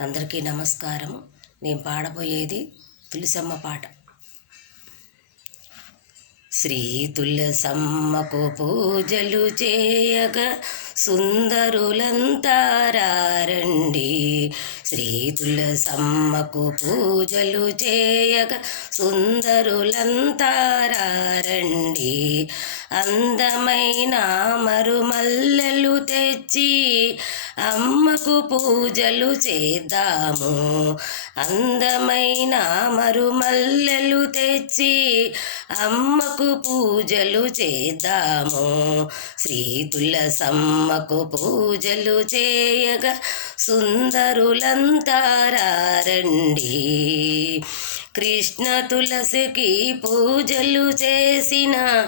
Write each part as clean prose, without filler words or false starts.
అందరికీ నమస్కారం. నేను పాడబోయేది తులసమ్మ పాట. శ్రీ తులసమ్మకు పూజలు చేయగా సుందరులంతా రండి. శ్రీ తులసమ్మకు పూజలు చేయగా సుందరులంతా రండి. అందమైన మరుమల్లెలు తెచ్చి అమ్మకు పూజలు చేద్దాము. అందమైన మరుమల్లెలు తెచ్చి అమ్మకు పూజలు చేద్దాము. శ్రీ తులసమ్మకు పూజలు చేయగా సుందరులంతా రండి. కృష్ణ తులసికి పూజలు చేసిన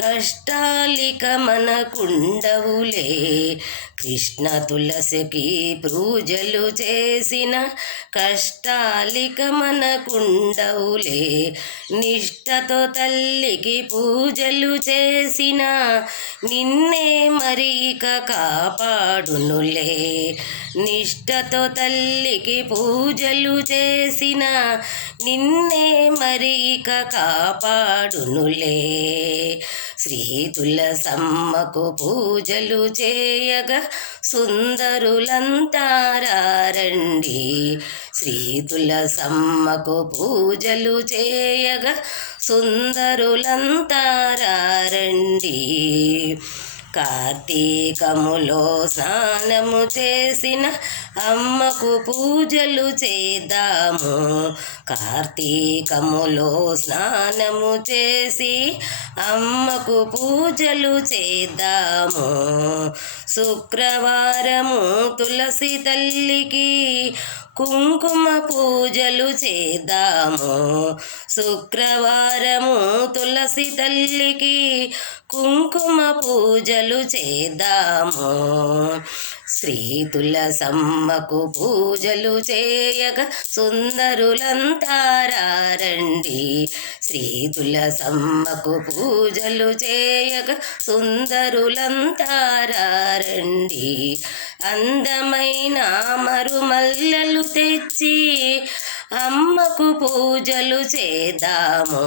కష్టాలిక మనకుండవులే. కృష్ణ తులసికి పూజలు చేసిన కష్టాలిక మనకుండవులే. నిష్టతో తల్లికి పూజలు చేసిన నిన్నే మరి ఇక కాపాడునులే. నిష్టతో తల్లికి పూజలు చేసిన నిన్నే మరి ఇక కాపాడునులే. శ్రీ తులసమ్మకు పూజలు చేయగా సుందరులంతా రండి. శ్రీ తులసమ్మకు పూజలు చేయగా సుందరులంతా రండి. కార్తీకములో స్నానము చేసిన అమ్మకు పూజలు చేద్దాము. కార్తీకములో స్నానము చేసి అమ్మకు పూజలు చేద్దాము. శుక్రవారము తులసి తల్లికి కుంకుమ పూజలు చేద్దాము. శుక్రవారము తులసి తల్లికి కుంకుమ పూజలు చేద్దాము. శ్రీ తులసమ్మకు పూజలు చేయగా సుందరులంతా రండి. శ్రీ తులసమ్మకు పూజలు చేయగా సుందరులంతా రండి. అందమైన మరుమల్లెలు తెచ్చి అమ్మకు పూజలు చేద్దాము.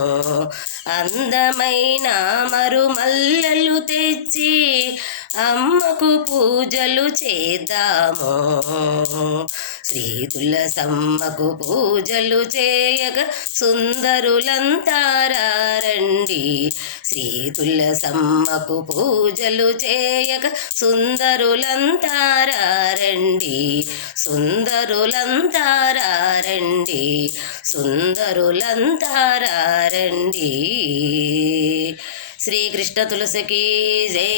అందమైన మరుమల్లెలు తెచ్చి అమ్మకు పూజలు చేద్దాము. శ్రీ తులసమ్మకు పూజలు చేయగా సుందరులంతా రండి. శ్రీ తులసమ్మకు పూజలు చేయగా సుందరులంతా రండి. సుందరులంతా రండి. సుందరులంతా రండి. శ్రీకృష్ణ తులసికి జై.